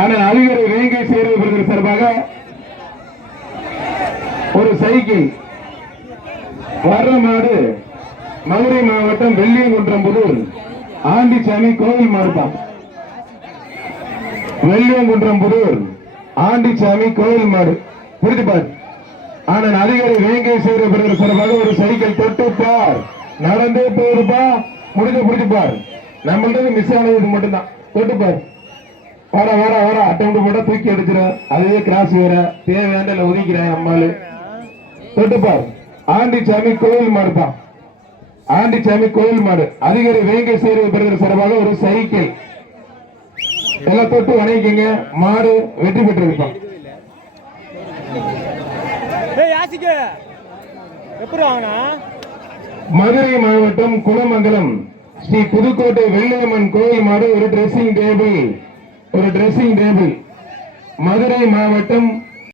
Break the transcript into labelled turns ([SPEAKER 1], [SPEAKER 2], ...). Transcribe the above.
[SPEAKER 1] ஆனால் அழுகிற வேங்கை சேர்வதற்கு சார்பாக ஒரு சைக்கிள் வரமாடு மதுரை மாவட்டம் வெள்ளியங்குன்றம்புதூர் ஆண்டிசாமி கோவில் மாடுப்பான் வெள்ளியங்குன்றம்புதூர் ஆண்டிசாமி கோவில் மாடு. புரிஞ்சுப்பார் ஆனால் அதிகாரி வேங்கை சேர்வதற்கு சார்பாக ஒரு சைக்கிள் தொட்டுப்பார் நடந்தே போயிருப்பா. முடிஞ்ச புரிஞ்சுப்பார் பார். நம்மள்ட்ட மிஸ் ஆனது மட்டும்தான். தொட்டுப்பார் வர வர வர. அட்டை போட்டா தூக்கி அடிச்சிடும் அதுவே கிராஸ் வேற. தேவையான ஒதுக்கிறேன் அம்மாளு. தொட்டுப்பார் ஆண்டிச்சாமி கோயில் மாடுப்பா. ஆண்டிச்சாமி கோயில் மாடு. அதிகாரி வேங்கை பெறுகிற சார்பாக ஒரு சைக்கிள். எல்லாம் தொட்டு வணங்கிக்கங்க. மாடு வெற்றி பெற்றிருப்பான் மதுரை மாவட்டம் குளமங்கலம். ஸ்ரீ புதுக்கோட்டை வெள்ளியம்மன் கோயில் மாடு ஒரு ட்ரெஸ்ஸிங் டேபிள் ஒரு ட்ரெஸ்ஸிங் டேபிள் மதுரை மாவட்டம்